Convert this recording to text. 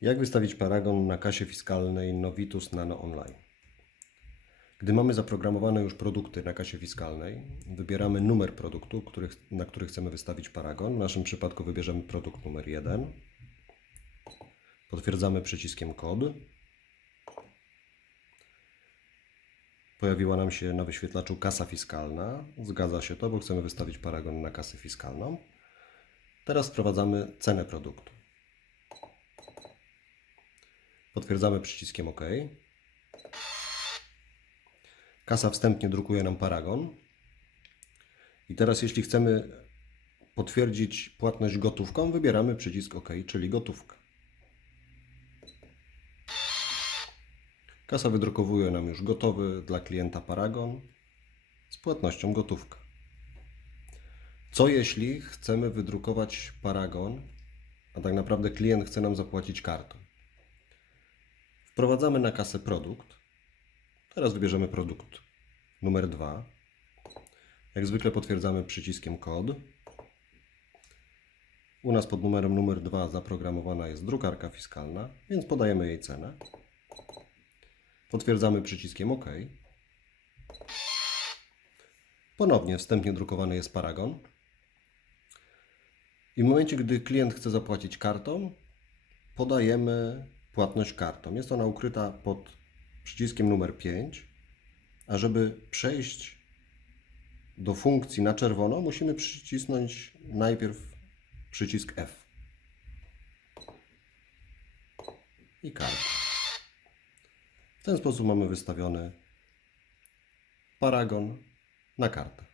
Jak wystawić paragon na kasie fiskalnej Novitus Nano Online? Gdy mamy zaprogramowane już produkty na kasie fiskalnej, wybieramy numer produktu, który, na który chcemy wystawić paragon. W naszym przypadku wybierzemy produkt numer 1. Potwierdzamy przyciskiem kod. Pojawiła nam się na wyświetlaczu kasa fiskalna. Zgadza się to, bo chcemy wystawić paragon na kasę fiskalną. Teraz wprowadzamy cenę produktu. Potwierdzamy przyciskiem OK. Kasa wstępnie drukuje nam paragon. I teraz, jeśli chcemy potwierdzić płatność gotówką, wybieramy przycisk OK, czyli gotówka. Kasa wydrukowuje nam już gotowy dla klienta paragon z płatnością gotówka. Co jeśli chcemy wydrukować paragon, a tak naprawdę klient chce nam zapłacić kartą? Wprowadzamy na kasę produkt. Teraz wybierzemy produkt numer 2. Jak zwykle potwierdzamy przyciskiem kod. U nas pod numerem numer 2 zaprogramowana jest drukarka fiskalna, więc podajemy jej cenę. Potwierdzamy przyciskiem OK. Ponownie wstępnie drukowany jest paragon. I w momencie, gdy klient chce zapłacić kartą, podajemy płatność kartą. Jest ona ukryta pod przyciskiem numer 5. A żeby przejść do funkcji na czerwono, musimy przycisnąć najpierw przycisk F. I kartę. W ten sposób mamy wystawiony paragon na kartę.